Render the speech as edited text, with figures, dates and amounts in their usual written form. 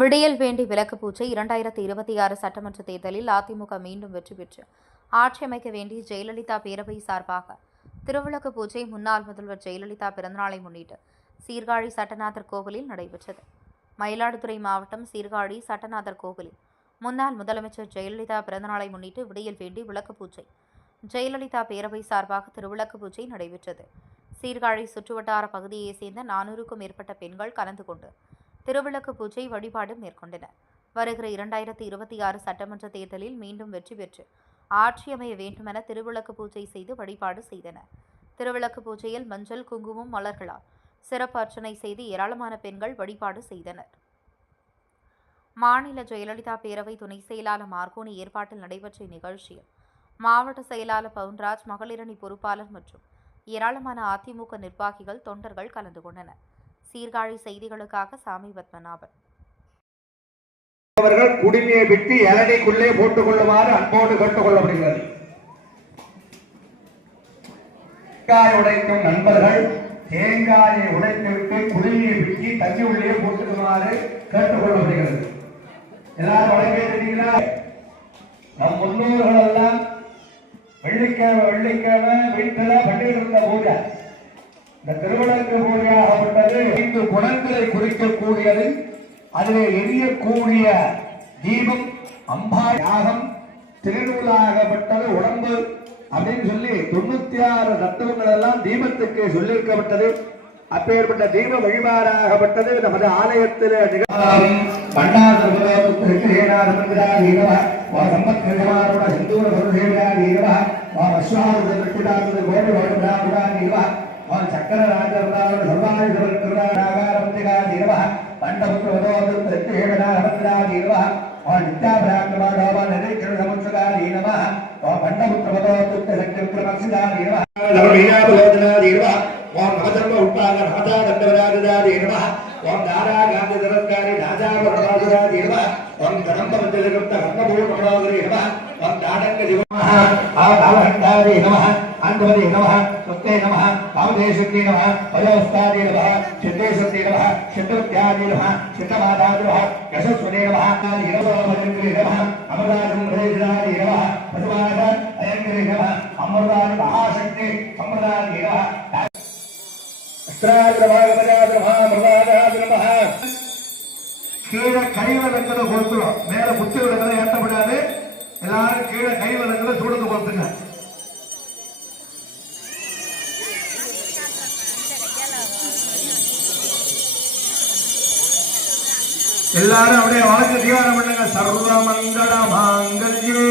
விடியல் வேண்டி விலக்கு பூஜை 2026 சட்டமன்ற தேர்தலில் அதிமுக மீண்டும் வெற்றி பெற்று ஆட்சி அமைக்க வேண்டி ஜெயலலிதா பேரவை சார்பாக திருவிளக்கு பூஜை முன்னாள் முதல்வர் ஜெயலலிதா பிறந்தநாளை முன்னிட்டு சீர்காழி சட்டநாதர் கோவிலில் நடைபெற்றது. மயிலாடுதுறை மாவட்டம் சீர்காழி சட்டநாதர் கோவிலில் முன்னாள் முதலமைச்சர் ஜெயலலிதா பிறந்தநாளை முன்னிட்டு விடியல் வேண்டி விளக்கு பூஜை ஜெயலலிதா பேரவை சார்பாக திருவிளக்கு பூஜை நடைபெற்றது. சீர்காழி சுற்றுவட்டார பகுதியைச் சேர்ந்த 400க்கும் மேற்பட்ட பெண்கள் கலந்து கொண்டு திருவிளக்கு பூஜை வழிபாடு மேற்கொண்டனர். வருகிற 2026 சட்டமன்ற தேர்தலில் மீண்டும் வெற்றி பெற்று ஆட்சி அமைய வேண்டுமென திருவிளக்கு பூஜை செய்து வழிபாடு செய்தனர். திருவிளக்கு பூஜையில் மஞ்சள், குங்குமம், மலர்களால் சிறப்பு அர்ச்சனை செய்து ஏராளமான பெண்கள் வழிபாடு செய்தனர். மாநில ஜெயலலிதா பேரவை துணை செயலாளர் மார்கோனி ஏற்பாட்டில் நடைபெற்ற இந்நிகழ்ச்சியில் மாவட்ட செயலாளர் பவுன்ராஜ், மகளிரணி பொறுப்பாளர் மற்றும் ஏராளமான அதிமுக நிர்வாகிகள், தொண்டர்கள் கலந்து கொண்டனர். சீர்காழி செய்திகளுக்காக சாமி பத்மநாபன். அவர்கள் குடிமையை விட்டு எலனைக்குள்ளே போட்டுக் கொள்ளுமாறு அன்போடு கேட்டுக் கொள்ளப்படுகிறது. தேங்காய் உடைக்கும் நண்பர்கள் தேங்காயை உடைத்துவிட்டு குடிமையை விட்டு தண்ணி உள்ளே போட்டுக்குமாறு கேட்டுக் கொள்ளப்படுகிறது. எல்லாரும் உடைக்கிறீங்களா? நம் முன்னோர்கள் எல்லாம் வெள்ளிக்கிழமை வீட்டில பண்ணிட்டு இருந்த பூஜை, இந்த திருவிளக்கு பூஜையாகப்பட்டது 5 குணங்களை குறிக்கக்கூடியது. அதிலே எரியக்கூடிய தீபம், அம்பா யாகம், திருநூலாகப்பட்டது, உடம்பு அப்படின்னு சொல்லி 96 தத்துவங்கள் எல்லாம் தீபத்துக்கு சொல்லியிருக்கப்பட்டது. அப்பேற்பட்ட தீப வழிபாடாகப்பட்டது நமது ஆலயத்தில் சக்கர கீழே கைவலங்களை கொடுத்துரும். மேல புத்தி விலங்களை ஏற்றப்படாது. எல்லாரும் கீழே கைவலங்களை சூடுந்து கொடுத்துங்க. எல்லாரும் அப்படியே வழக்கு தியானம் பண்ணுங்க. சர்வ மங்கள மாங்கல்யே